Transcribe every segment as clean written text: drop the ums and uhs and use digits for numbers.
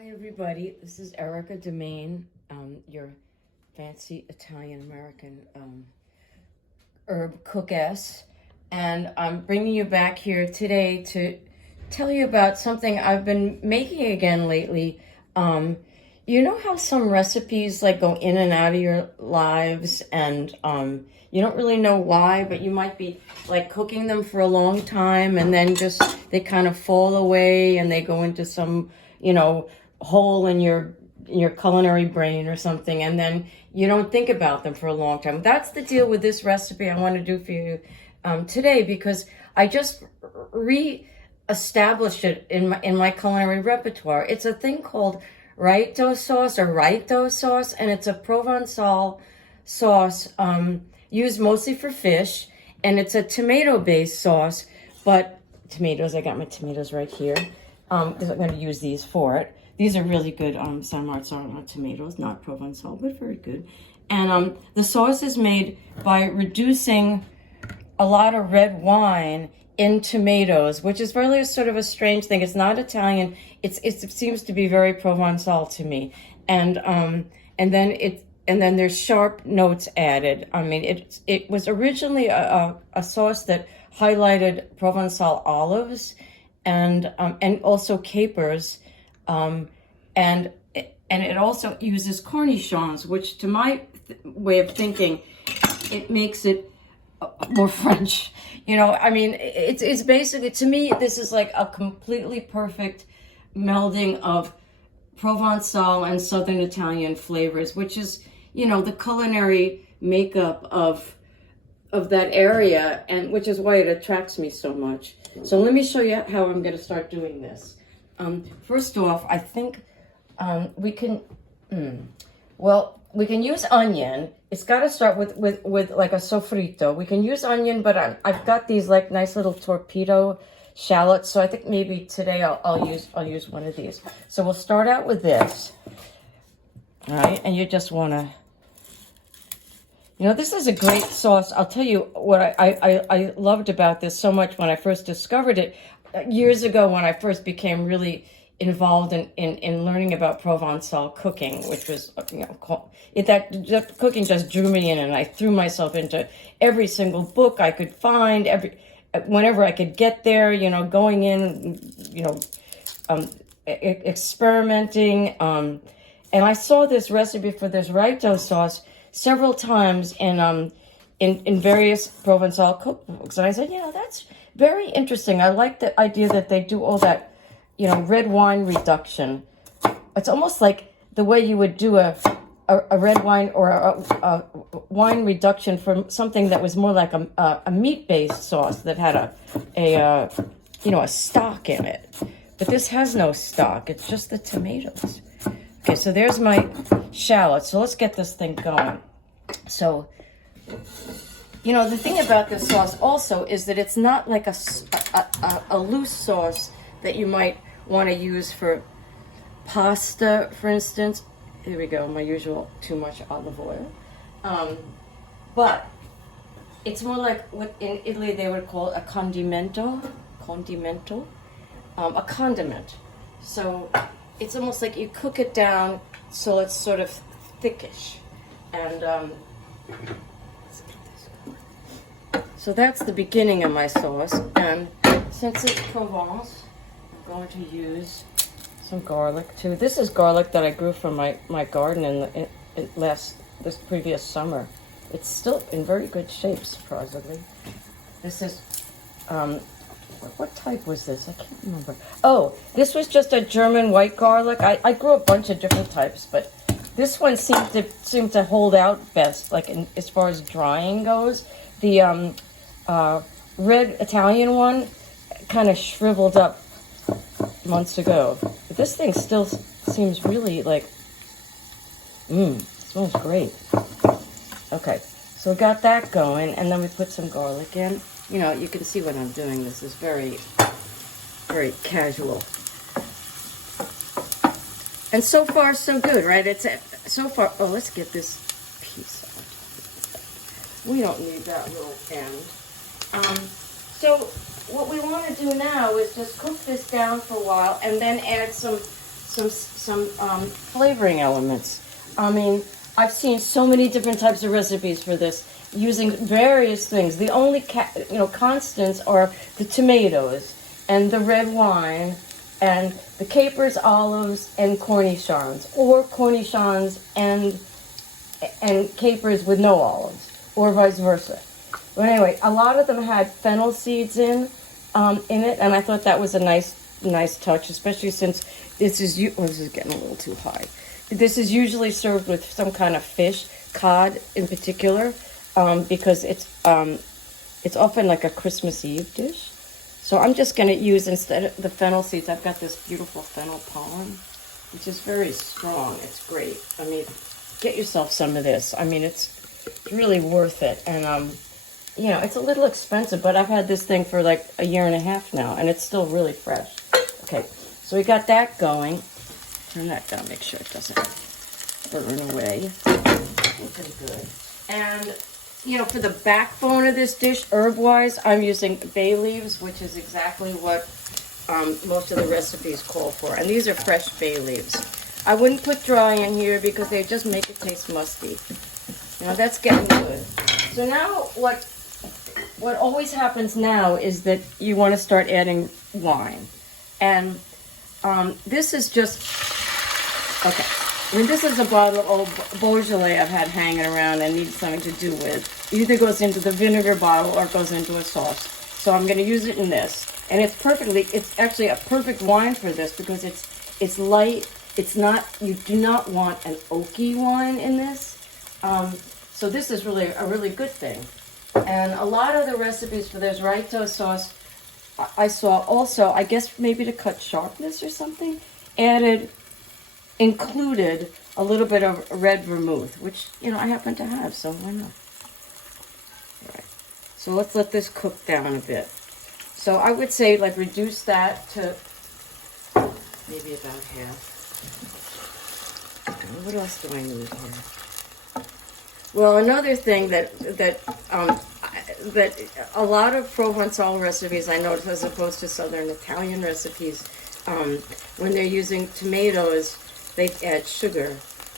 Hi everybody, this is Erica Demain, your fancy Italian-American herb cookess, and I'm bringing you back here today to tell you about something I've been making again lately. You know how some recipes like go in and out of your lives and you don't really know why, but you might be like cooking them for a long time and then just they kind of fall away and they go into some, hole in your culinary brain or something, and then you don't think about them for a long time. That's the deal with this recipe I want to do for you today, because I just re-established it in my culinary repertoire. It's a thing called Raito sauce, and it's a Provençal sauce used mostly for fish, and it's a tomato-based sauce. But tomatoes, I got my tomatoes right here. I'm going to use these for it. These are really good San Marzano tomatoes, not Provençal, but very good. And the sauce is made by reducing a lot of red wine in tomatoes, which is really sort of a strange thing. It's not Italian. It seems to be very Provençal to me. And then there's sharp notes added. I mean, it was originally a sauce that highlighted Provençal olives and also capers. And it also uses cornichons, which to my way of thinking, it makes it more French. I mean, it's basically, to me, this is like a completely perfect melding of Provençal and Southern Italian flavors, which is, the culinary makeup of that area, and which is why it attracts me so much. So let me show you how I'm going to start doing this. First off, I think we can use onion. It's got to start with like a sofrito. We can use onion, but I've got these like nice little torpedo shallots, so I think maybe today I'll use one of these. So we'll start out with this. All right, and you just want to, this is a great sauce. I'll tell you what I loved about this so much when I first discovered it years ago, when I first became really involved in learning about Provençal cooking, which was, that cooking just drew me in, and I threw myself into every single book I could find, whenever I could get there, going in, experimenting. And I saw this recipe for this Raito sauce several times in various Provençal cookbooks, and I said, that's very interesting. I like the idea that they do all that, red wine reduction. It's almost like the way you would do a red wine or a wine reduction from something that was more like a meat-based sauce that had a stock in it. But this has no stock. It's just the tomatoes. Okay, so there's my shallots. So let's get this thing going. So, the thing about this sauce also is that it's not like a loose sauce that you might want to use for pasta, for instance. Here we go, my usual too much olive oil. But it's more like what in Italy they would call a condimento, a condiment. So it's almost like you cook it down so it's sort of thickish. And let's get this going. So that's the beginning of my sauce. And since it's Provence, I'm going to use some garlic too. This is garlic that I grew from my garden this previous summer. It's still in very good shape, surprisingly. This is, what type was this? I can't remember. Oh, this was just a German white garlic. I grew a bunch of different types, but this one seemed to hold out best, like as far as drying goes. The red Italian one kind of shriveled up months ago. But this thing still seems really like, smells great. Okay, so we got that going, and then we put some garlic in. You can see what I'm doing. This is very, very casual. And so far, so good, right? So far, let's get this piece out. We don't need that little end. So what we want to do now is just cook this down for a while and then add some some flavoring elements. I mean, I've seen so many different types of recipes for this using various things. The only constants are the tomatoes and the red wine and the capers, olives, and cornichons, or cornichons and capers with no olives, or vice versa. But anyway, a lot of them had fennel seeds in it, and I thought that was a nice touch, especially since this is getting a little too high. This is usually served with some kind of fish, cod in particular, because it's often like a Christmas Eve dish. So I'm just going to use, instead of the fennel seeds, I've got this beautiful fennel pollen, which is very strong. It's great. I mean, get yourself some of this. I mean, it's really worth it. And, it's a little expensive, but I've had this thing for like a year and a half now, and it's still really fresh. Okay, so we got that going. Turn that down, make sure it doesn't burn away. Pretty good. And, for the backbone of this dish, herb-wise, I'm using bay leaves, which is exactly what most of the recipes call for. And these are fresh bay leaves. I wouldn't put dry in here because they just make it taste musty. That's getting good. So now what always happens now is that you want to start adding wine. And this is just, okay. I mean, this is a bottle of old Beaujolais I've had hanging around and need something to do with. It either goes into the vinegar bottle or it goes into a sauce. So I'm going to use it in this. And it's actually a perfect wine for this because it's light. It's not, you do not want an oaky wine in this. So this is really a really good thing. And a lot of the recipes for this Raito sauce, I saw also, I guess maybe to cut sharpness or something, included a little bit of red vermouth, which, I happen to have, so why not? All right. So let's let this cook down a bit. So I would say, reduce that to maybe about half. What else do I need here? Well, another thing that a lot of Provençal recipes I notice, as opposed to Southern Italian recipes, when they're using tomatoes, they add sugar.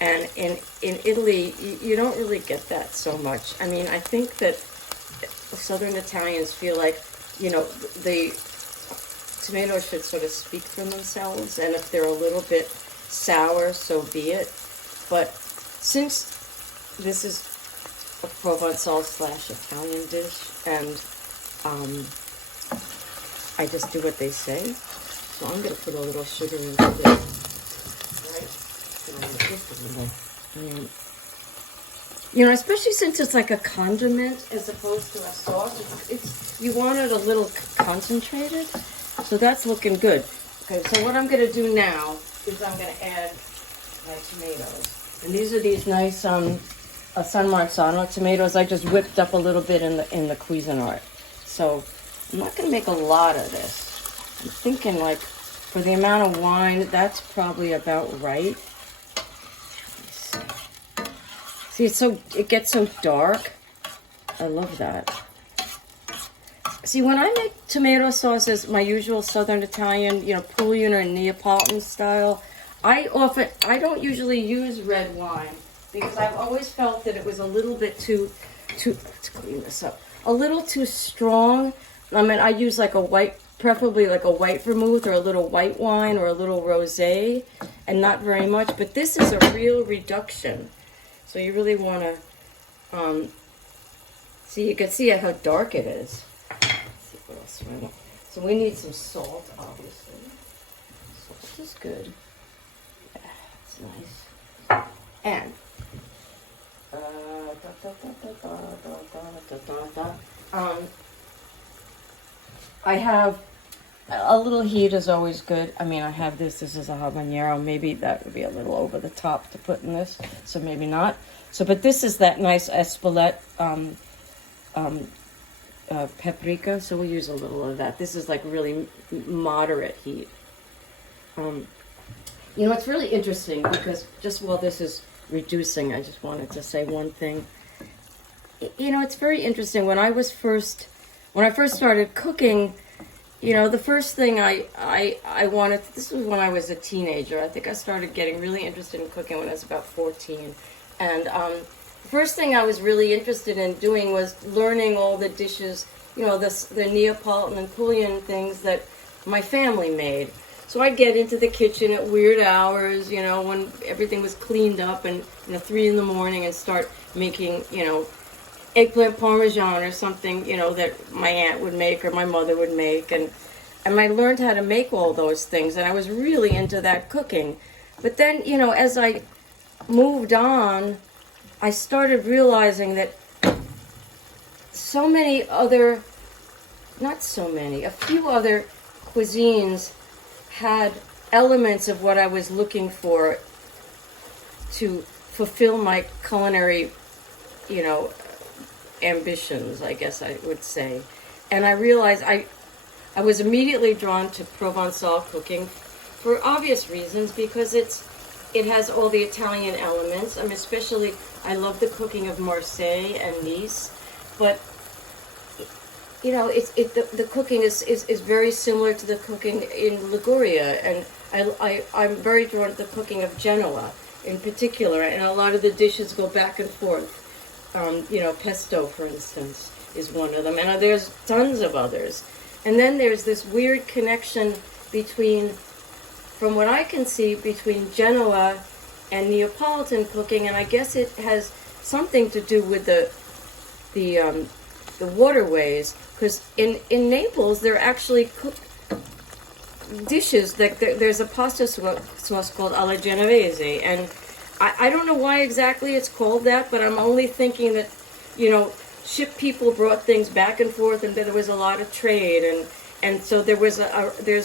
And in Italy, you don't really get that so much. I mean, I think that Southern Italians feel like, the tomatoes should sort of speak for themselves, and if they're a little bit sour, so be it. But since this is a Provençal / Italian dish, and I just do what they say, so I'm going to put a little sugar into this. Especially since it's like a condiment as opposed to a sauce. You want it a little concentrated, so that's looking good. Okay, so what I'm going to do now is I'm going to add my tomatoes, and these are these nice San Marzano tomatoes. I just whipped up a little bit in the Cuisinart. So I'm not going to make a lot of this. I'm thinking for the amount of wine, that's probably about right. See, it gets so dark. I love that. See, when I make tomato sauces, my usual Southern Italian, Puglia or Neapolitan style, I don't usually use red wine because I've always felt that it was a little bit too, let's clean this up, a little too strong. I mean, I use preferably a white vermouth or a little white wine or a little rosé, and not very much. But this is a real reduction. So you really want to, see, you can see how dark it is. Let's see what else do I want. So we need some salt, obviously. Salt is good. Yeah, it's nice. And, I have a little heat is always good. I mean, I have this is a habanero. Maybe that would be a little over the top to put in this, so maybe not. So, but this is that nice Espelette paprika, so we'll use a little of that. This is really moderate heat. It's really interesting because just while this is reducing, I just wanted to say one thing. It's very interesting. When I first started cooking, the first thing I wanted, this was when I was a teenager. I think I started getting really interested in cooking when I was about 14. And the first thing I was really interested in doing was learning all the dishes, the Neapolitan and Puglian things that my family made. So I'd get into the kitchen at weird hours, when everything was cleaned up, and 3 in the morning, and start making, eggplant parmesan or something, that my aunt would make or my mother would make. And I learned how to make all those things, and I was really into that cooking. But then, as I moved on, I started realizing that so many other, not so many, a few other cuisines had elements of what I was looking for to fulfill my culinary, ambitions, I guess I would say. And I realized I was immediately drawn to Provençal cooking for obvious reasons, because it has all the Italian elements. Especially I love the cooking of Marseille and Nice, but the cooking is very similar to the cooking in Liguria, and I'm very drawn to the cooking of Genoa in particular, and a lot of the dishes go back and forth. Pesto, for instance, is one of them, and there's tons of others. And then there's this weird connection from what I can see, between Genoa and Neapolitan cooking, and I guess it has something to do with the waterways, because in Naples they're actually cooked dishes that there's a pasta sauce called alla genovese, and I don't know why exactly it's called that, but I'm only thinking that ship people brought things back and forth, and there was a lot of trade, and so there's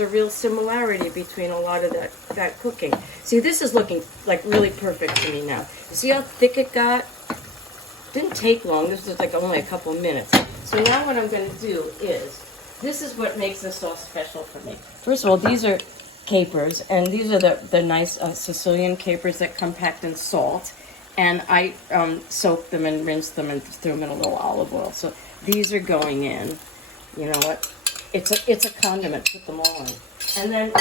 a real similarity between a lot of that cooking. See, this is looking like really perfect to me now. You see how thick it got? Didn't take long. This was like only a couple of minutes. So now what I'm going to do is, this is what makes the sauce special for me. First of all, these are capers, and these are the nice Sicilian capers that come packed in salt. And I soaked them and rinsed them and threw them in a little olive oil. So these are going in. You know what? It's a condiment. Put them all in. And then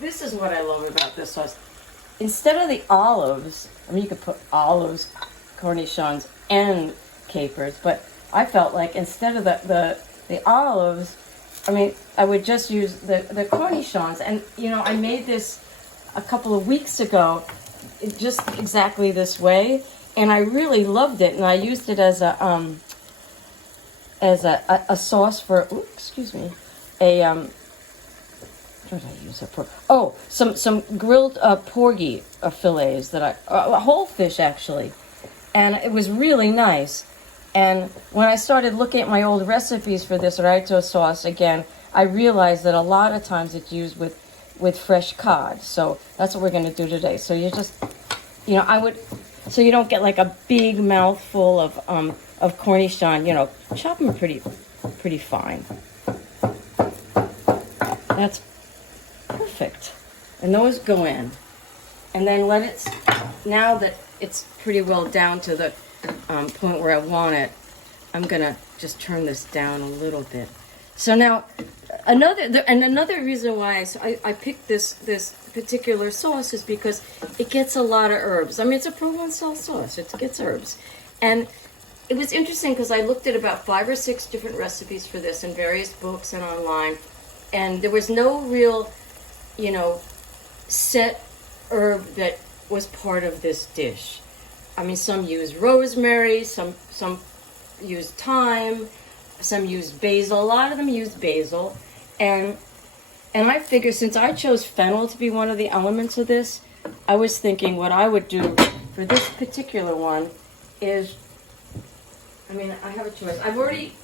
this is what I love about this sauce. Instead of the olives, you could put olives, cornichons, and capers, but I felt like instead of the olives, I would just use the cornichons. And I made this a couple of weeks ago, just exactly this way, and I really loved it. And I used it as a sauce for. Excuse me, what did I use it for? Oh, some grilled porgy fillets that a whole fish actually, and it was really nice. And when I started looking at my old recipes for this Raito sauce again, I realized that a lot of times it's used with fresh cod. So that's what we're going to do today. So you just, so you don't get like a big mouthful of cornichon. Chop them pretty fine. That's perfect. And those go in. And then now that it's pretty well down to the point where I want it, I'm gonna just turn this down a little bit. So now, another reason why I picked this particular sauce is because it gets a lot of herbs. It's a Provençal sauce. It gets herbs, and it was interesting because I looked at about 5 or 6 different recipes for this in various books and online, and there was no real, set herb that was part of this dish. Some use rosemary, some use thyme, some use basil. A lot of them use basil, and I figure since I chose fennel to be one of the elements of this, I was thinking what I would do for this particular one is, I have a choice. I've already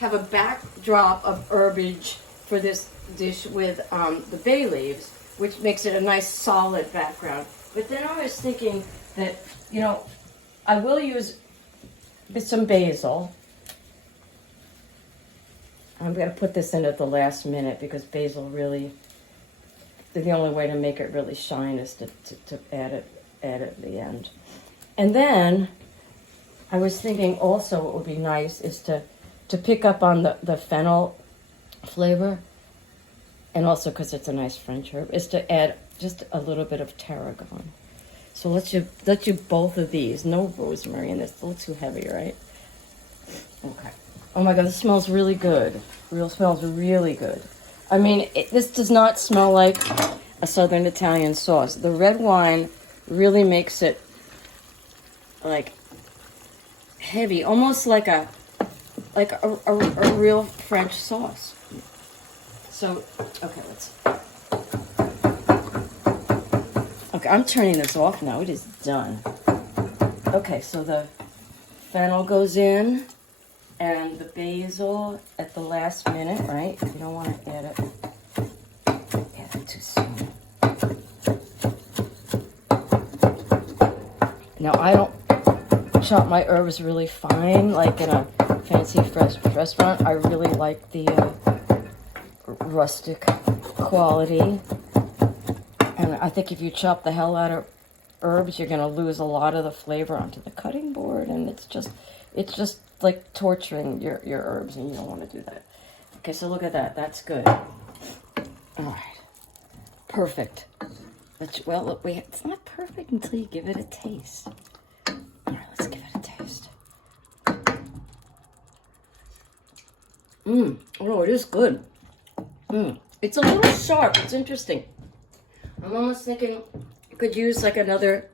have a backdrop of herbage for this dish with the bay leaves, which makes it a nice solid background. But then I was thinking that, I will use some basil. I'm going to put this in at the last minute because basil really, the only way to make it really shine is to add it at the end. And then I was thinking also what would be nice is to pick up on the fennel flavor and also because it's a nice French herb, is to add just a little bit of tarragon. So let's do both of these. No rosemary in this. It's a little too heavy, right? Okay. Oh my God, this smells really good. Smells really good. I mean, this does not smell like a Southern Italian sauce. The red wine really makes it like heavy, almost like a real French sauce. So, okay, okay, I'm turning this off now. It is done. Okay, so the fennel goes in and the basil at the last minute, right? You don't want to add it too soon. Now, I don't chop my herbs really fine, like in a fancy fresh restaurant. I really like the rustic quality. And I think if you chop the hell out of herbs, you're going to lose a lot of the flavor onto the cutting board. And it's just like torturing your herbs, and you don't want to do that. Okay, so look at that. That's good. All right. Perfect. Well, look, it's not perfect until you give it a taste. All right, let's give it a taste. Oh, it is good. It's a little sharp. It's interesting. I'm almost thinking you could use like another,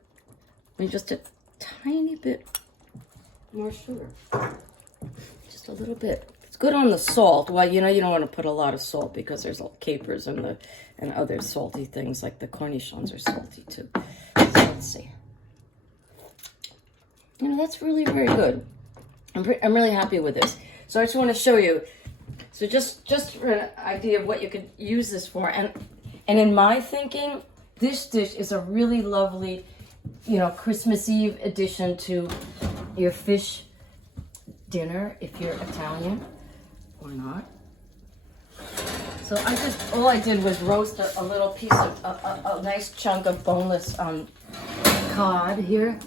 maybe just a tiny bit more sugar. Just a little bit. It's good on the salt. Well, you know, you don't want to put a lot of salt because there's capers and other salty things, like the cornichons are salty too. So let's see. You know, that's really very good. I'm really happy with this. So I just want to show you. So just for an idea of what you could use this for, and in my thinking, this dish is a really lovely, you know, Christmas Eve addition to your fish dinner if you're Italian or not. So all I did was roast a little piece of a nice chunk of boneless cod here,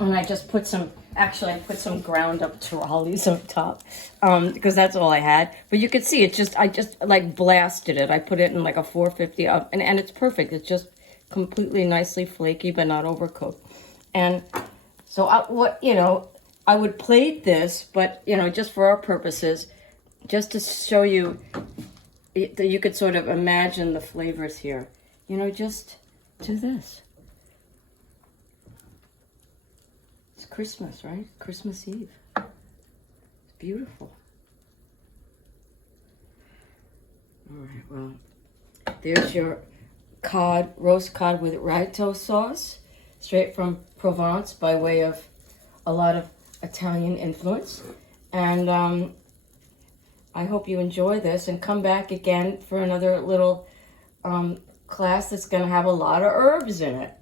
and I just put some. Actually, I put some ground up Tyroleans on top because that's all I had. But you can see I just like blasted it. I put it in like a 450 oven, and it's perfect. It's just completely nicely flaky, but not overcooked. And so I would plate this, but you know, just for our purposes, just to show you that you could sort of imagine the flavors here. You know, just do this. Christmas, right? Christmas Eve. It's beautiful. All right, well, there's your roast cod with Raito sauce, straight from Provence by way of a lot of Italian influence. And I hope you enjoy this and come back again for another little class that's going to have a lot of herbs in it.